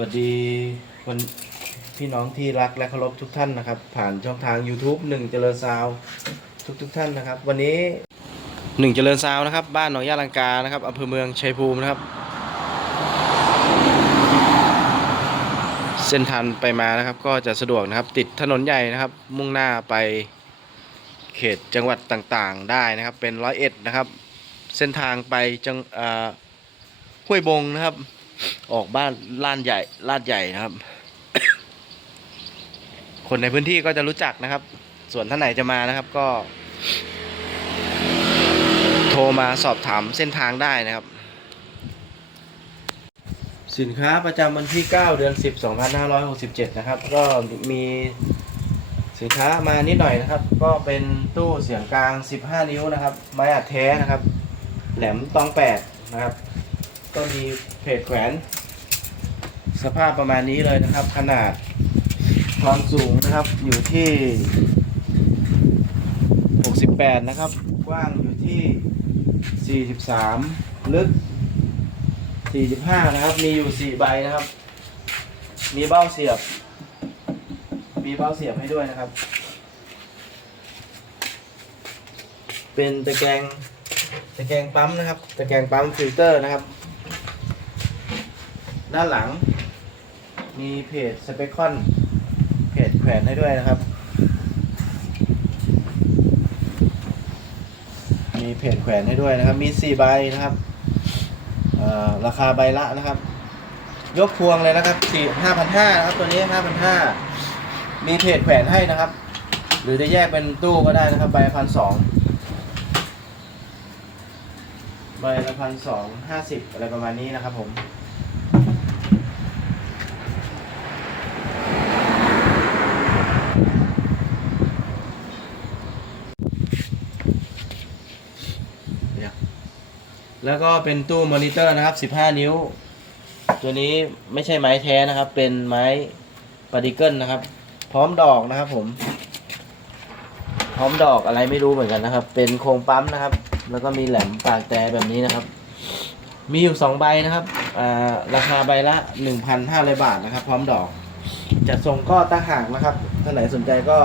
วัสดีคนพี่น้องที่รักและเคารพทุกท่านนะครับ ผ่านช่องทาง YouTube หนึ่งเจริญซาวทุกทุกท่านนะครับ วันนี้หนึ่งเจริญซาวนะครับ บ้านหนองยาลังกานะครับอำเภอเมืองชัยภูมินะครับ เส้นทางไปมานะครับ ก็จะสะดวกนะครับ ติดถนนใหญ่นะครับ มุ่งหน้าไปเขตจังหวัดต่างๆได้นะครับ เป็นร้อยเอ็ดนะครับ เส้นทางไปจังอ่าห้วยบงนะครับ ออกบ้านลานใหญ่ลาดใหญ่นะครับ คนในพื้นที่ก็จะรู้จักนะครับ ส่วนท่านไหนจะมานะครับ ก็ โทรมาสอบถามเส้นทางได้นะครับ สินค้าประจำวันที่ 9 เดือน 10 2567 นะครับ ก็มีสินค้ามานิดหน่อยนะครับ ก็เป็นตู้เสียงกลาง 15 นิ้วนะครับ ไม้อัดแท้นะครับ แหลมตอง 8 นะครับ ก็มีเพจแขวน สภาพประมาณนี้เลยนะครับ ขนาดความสูงนะครับอยู่ที่ 68 นะครับ กว้างอยู่ที่ 43 ลึก 45 นะครับ มีอยู่ 4 ใบนะครับ มีเบ้าเสียบ มีเบ้าเสียบให้ด้วยนะครับ เป็นตะแกรงตะแกรงปั๊มนะครับ ตะแกรงปั๊มฟิลเตอร์นะครับ ด้านหลัง มีเพจสเปคคอนเพจแขวนให้ด้วยนะครับ มีเพจแขวนให้ด้วยนะครับ มีสี่ใบนะครับราคาใบละนะครับ ยกพวงเลยนะครับสี่ห้าพันห้านะครับตัวนี้ห้าพันห้ามีเพจแขวนให้นะครับ หรือจะแยกเป็นตู้ก็ได้นะครับใบพันสองใบละพันสองห้าสิบอะไรประมาณนี้นะครับผม แล้วก็เป็นตู้มอนิเตอร์นะครับ 15 นิ้ว ตัวนี้ไม่ใช่ไม้แท้นะครับ เป็นไม้ปาร์ติเกิลนะครับ พร้อมดอกนะครับผม พร้อมดอกอะไรไม่รู้เหมือนกันนะครับ เป็นโครงปั๊มนะครับ แล้วก็มีแหลมปากแต่แบบนี้นะครับ มีอยู่ 2 ใบนะครับอ่าราคาใบละ 1,500 บาทนะครับ พร้อมดอกจะส่งก็ตาห่างนะครับท่านไหนสนใจก็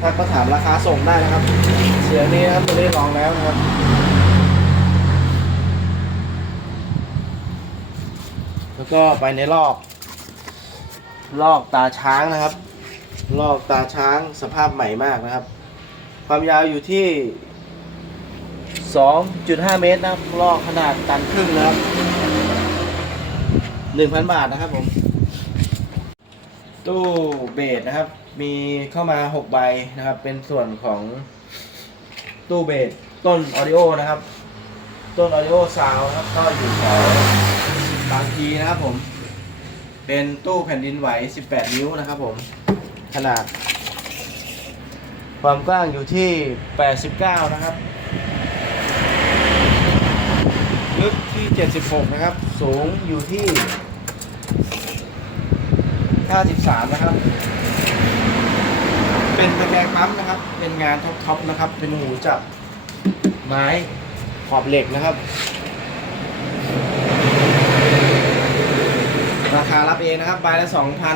ถ้าก็ถามราคาส่งได้นะครับ เสียงนี้นะครับตัวนี้ลองแล้วนะครับ แล้วก็ไปในลอกลอกตาช้างนะครับ ลอกตาช้างสภาพใหม่มากนะครับ ความยาวอยู่ที่ 2.5 เมตรนะครับ ลอกขนาดตันครึ่งนะครับ 1,000 บาทนะครับผม ตู้เบสนะครับ มีเข้ามา 6 ใบนะครับ เป็นส่วนของตู้เบสต้นออดิโอนะครับ ต้นออดิโอซาวนะครับ ก็อยู่แถว บางทีนะครับผม เป็นตู้แผ่นดินไหว 18 นิ้วนะครับผม ขนาด ความกว้างอยู่ที่ 89 นะครับ ลึกที่ 76 นะครับ สูงอยู่ที่ 53 นะครับ เป็นตะแกรงปั๊มนะครับ เป็นงานท็อปๆนะครับ เป็นหูจับไม้ขอบเหล็กนะครับาคารับเองนะครับใบละ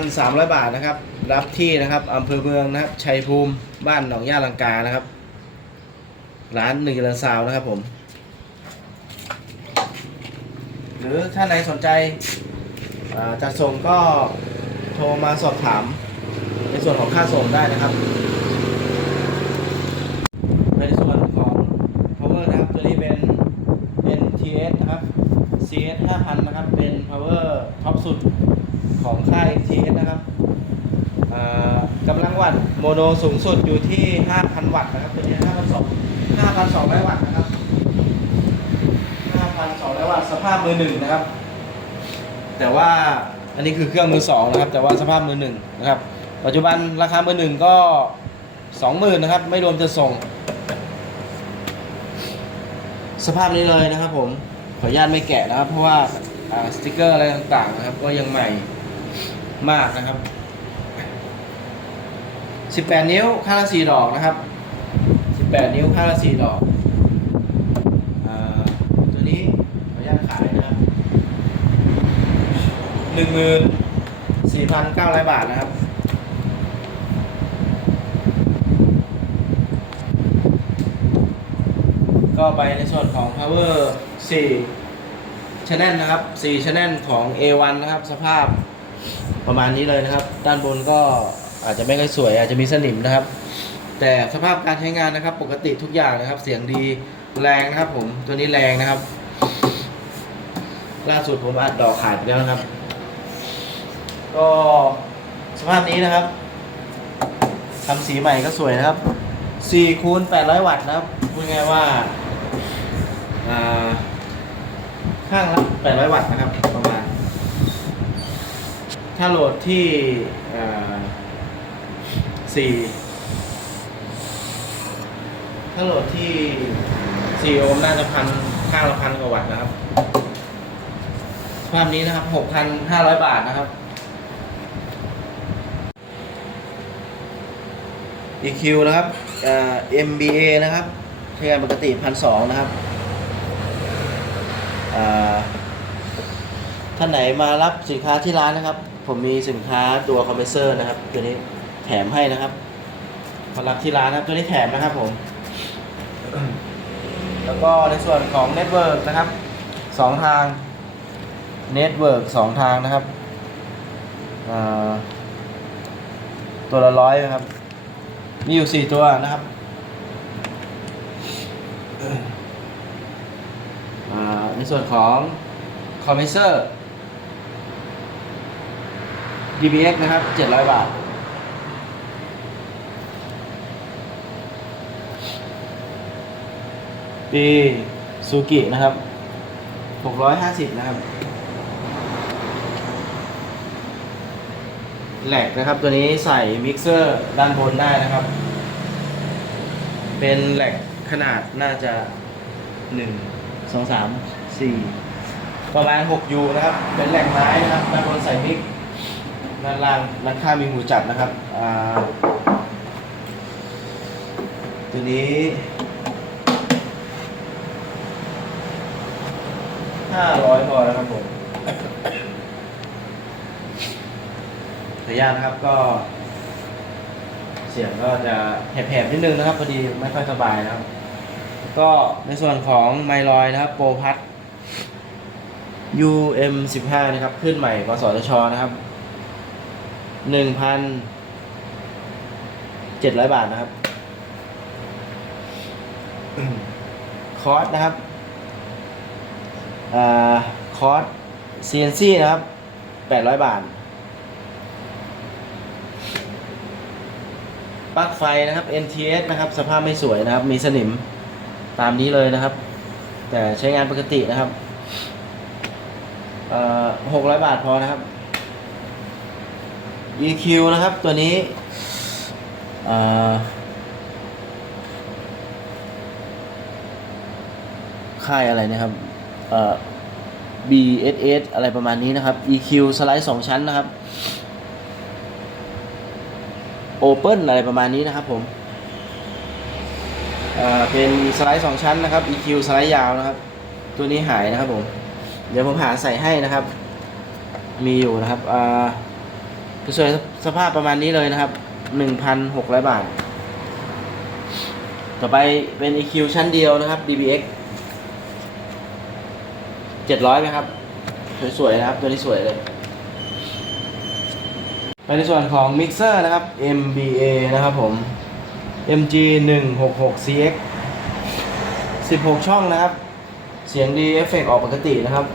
2,300 บาทนะครับ รับที่นะครับอำเภอเมืองนะครับชัยภูมิบ้านหนองย่าลังกานะครับ ร้านหนึ่งเจริญซาวนะครับผม หรือถ้าไหนสนใจจะส่งก็โทรมาสอบถาม ในส่วนของค่าส่งได้นะครับ ในส่วนของ power นะครับ ตัวนี้เป็นเป็น TS นะครับ CS 5,000 นะครับ เป็น power ท็อปสุดของค่าย TS นะครับอ่ากำลังวัตต์ โมโนสูงสุดอยู่ที่ 5,000 วัตต์นะครับตัวนี้5,200 5,200 วัตต์นะครับ 5,200 วัตต์สภาพมือหนึ่งนะครับ แต่ว่าอันนี้คือเครื่องมือสองนะครับ แต่ว่าสภาพมือหนึ่งนะครับ ปัจจุบันราคามือหนึ่งก็ 20,000นะครับ ไม่รวมจะส่ง สภาพนี้เลยนะครับผม ขออนุญาตไม่แกะนะครับ เพราะว่าอ่าสติกเกอร์อะไรต่างๆนะครับ ก็ยังใหม่มากนะครับ 18 นิ้วข้างละ4ดอกนะครับ 18 นิ้วข้างละ4ดอกอตัวนี้ขออนุญาตขายนะครับหนึ่งหมื่นสี่พันเก้าร้อยบาทนะครับก็ไปในส่วนของ power 4 channel นะครับ 4 channel ของ A1 นะครับ สภาพประมาณนี้เลยนะครับ ด้านบนก็ อาจจะไม่ค่อยสวยอาจจะมีสนิมนะครับ แต่สภาพการใช้งานนะครับ ปกติทุกอย่างนะครับ เสียงดีแรงนะครับผมตัวนี้แรงนะครับ ล่าสุดผมอัดดอกขาดไปแล้วนะครับ ก็สภาพนี้นะครับทำสีใหม่ก็สวยนะครับ4คูณ800 วัตต์นะครับพูดง่ายว่าอ่าข้างละ800 วัตต์นะครับประมาณ ถ้าโหลดที่ อ่า4ถ้าโหลดที่4โอห์มน่าจะพันข้างละพันกว่าวัตต์นะครับ ภาพนี้นะครับ6,500บาทนะครับ EQ นะครับเอ่อ MBA นะครับใช้งานปกติพันสองนะครับท่านไหนมารับสินค้าที่ร้านนะครับ ผมมีสินค้าตัวคอมเพรสเซอร์นะครับ ตัวนี้ แถมให้นะครับมารับที่ร้านนะครับตัวนี้แถมนะครับผม แล้วก็ในส่วนของเน็ตเวิร์กนะครับสองทางเน็ตเวิร์กสองทางนะครับตัวละร้อยนะครับ มีอยู่สี่ตัวนะครับในส่วนของคอมเพรสเซอร์ DBX นะครับ 700 บาท ปีซูกินะครับ 650 นะครับ แหลกนะครับตัวนี้ใส่มิกเซอร์ด้านบนได้นะครับ เป็นแหลกขนาดน่าจะ 1 2 3 4 ประมาณ6ยูนะครับ เป็นแหลกไม้นะครับ ด้านบนใส่มิกด้านล่างด้านข้างมีหูจับนะครับ ตัวนี้ 500พอนะครับผมขออนุญาตนะครับก็ เสียงก็จะแหบๆนิดนึงนะครับพอดีไม่ค่อยสบายนะครับ ก็ในส่วนของไมลอยนะครับ โปรพัท UM 15 นะครับ ขึ้นใหม่กสทชนะครับ1,700บาทนะครับ คอร์สนะครับ คอร์ส CNC นะครับ 800 บาท ปลั๊กไฟนะครับ NTS นะครับ สภาพไม่สวยนะครับ มีสนิมตามนี้เลยนะครับ แต่ใช้งานปกตินะครับหกร้อยบาทพอนะครับ EQ นะครับตัวนี้อ่าค่ายอะไรนะครับ BSS อะไรประมาณนี้นะครับ EQ สไลด์สองชั้นนะครับ Open อะไรประมาณนี้นะครับผมเอ่อเป็นสไลด์สองชั้นนะครับ EQ สไลด์ยาวนะครับ ตัวนี้หายนะครับผม เดี๋ยวผมหาใส่ให้นะครับ มีอยู่นะครับอ่าสวยสภาพประมาณนี้เลยนะครับ 1,600 บาท ต่อไปเป็น EQ ชั้นเดียวนะครับ DBX 700ไหมครับ สวยๆนะครับ ตัวนี้สวยเลยไปในส่วนของมิกเซอร์นะครับ MBA นะครับผม MG 166 CX 16 ช่องนะครับ เสียงดีเอฟเฟกต์ออกปกตินะครับ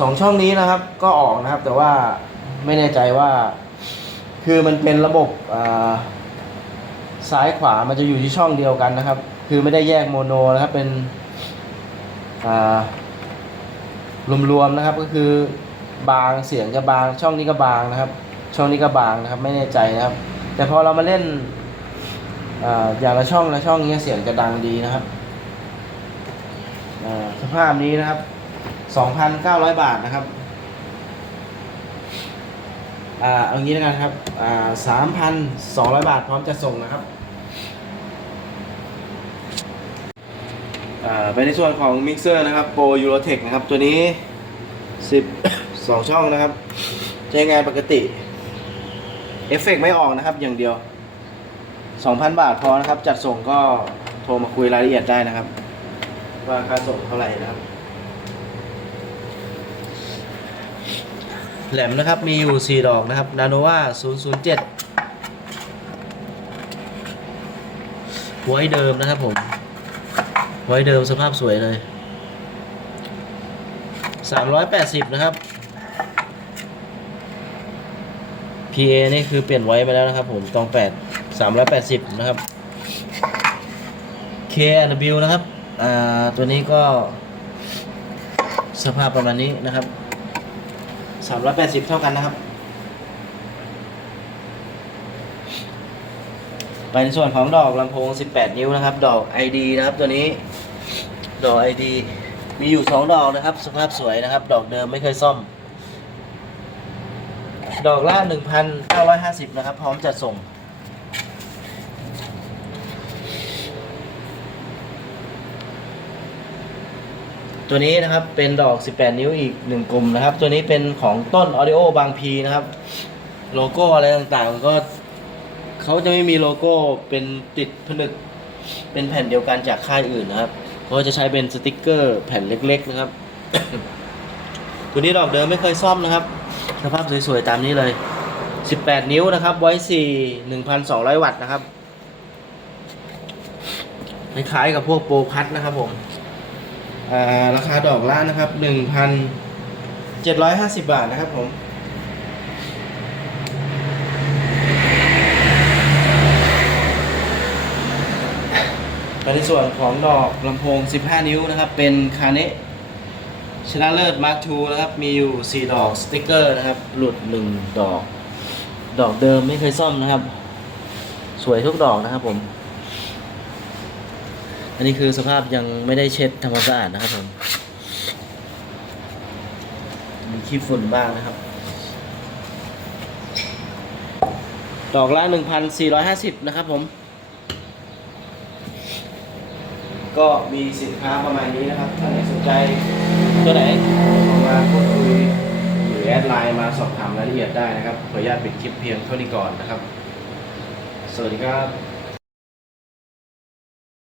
สองช่องนี้นะครับก็ออกนะครับ แต่ว่าไม่แน่ใจว่า คือมันเป็นระบบอ่าซ้ายขวามันจะอยู่ที่ช่องเดียวกันนะครับ คือไม่ได้แยกโมโนนะครับเป็น รวมๆนะครับก็คือบางเสียงจะบางช่องนี้ก็บางนะครับ ช่องนี้ก็บางนะครับ ไม่แน่ใจนะครับ แต่พอเรามาเล่นออย่างละช่องละช่องเนี้เสียงจะดังดีนะครับสภาพนี้นะครับ 2,900 บาทนะครับอ่าเอางี้แล้วกันครับอ่า3,200บาทพร้อมจะส่งนะครับ อ่า ไปในส่วนของมิกเซอร์นะครับ Pro Eurotech นะครับตัวนี้สิบสองช่องนะครับใช้งานปกติเอฟเฟกต์ไม่ออกนะครับอย่างเดียวสองพันบาทพอนะครับ จัดส่งก็โทรมาคุยรายละเอียดได้นะครับ ว่าค่าส่งเท่าไหร่นะครับ แหลมนะครับมีอยู่ 4 ดอกนะครับนาโนวา007 ไว้เดิมนะครับผม ไว้เดิมสภาพสวยเลย 380 นะครับ PA นี่คือเปลี่ยนไว้ไปแล้วนะครับผมตอง 8 380 นะครับ K and W นะครับ อ่า ตัวนี้ก็ สภาพประมาณนี้นะครับ 380 เท่ากันนะครับ ไปในส่วนของดอกลำโพง 18 นิ้วนะครับ ดอก ID นะครับตัวนี้ ดอก ID มีอยู่2ดอกนะครับ สภาพสวยนะครับ ดอกเดิมไม่เคยซ่อม ดอกละ1,950นะครับ พร้อมจัดส่ง ตัวนี้นะครับเป็นดอก 18 นิ้วอีก1กลุ่มนะครับ ตัวนี้เป็นของต้น Audio บางพีนะครับ โลโก้อะไรต่างๆ ก็เขาจะไม่มีโลโก้เป็นติดผนึกเป็นแผ่นเดียวกันจากค่ายอื่นนะครับ เขาจะใช้เป็นสติกเกอร์แผ่นเล็กๆนะครับ ตัวนี้ดอกเดิมไม่เคยซ่อมนะครับ สภาพสวยๆตามนี้เลย 18 นิ้วนะครับไว้4 1,200 วัตต์นะครับคล้ายๆกับพวกโปรพัทนะครับผมอ่าราคาดอกละนะครับ 1,750 บาทนะครับผม ในส่วนของดอกลำโพง 15 นิ้วนะครับ เป็นคาเนะชนะเลิศมาร์คทูนะครับ มีอยู่ 4 ดอกสติกเกอร์นะครับ หลุด 1 ดอก ดอกเดิมไม่เคยซ่อมนะครับ สวยทุกดอกนะครับผม อันนี้คือสภาพยังไม่ได้เช็ดทำความสะอาดนะครับผมมีขี้ฝุ่นบ้างนะครับ ดอกละ 1,450 นะครับผม ก็มีสินค้าประมาณนี้นะครับถ้าไหนสนใจตัวไหนมาพูดคุยหรือแอดไลน์มาสอบถามรายละเอียดได้นะครับขออนุญาตปิดคลิปเพียงเท่านี้ก่อนนะครับ สวัสดีครับ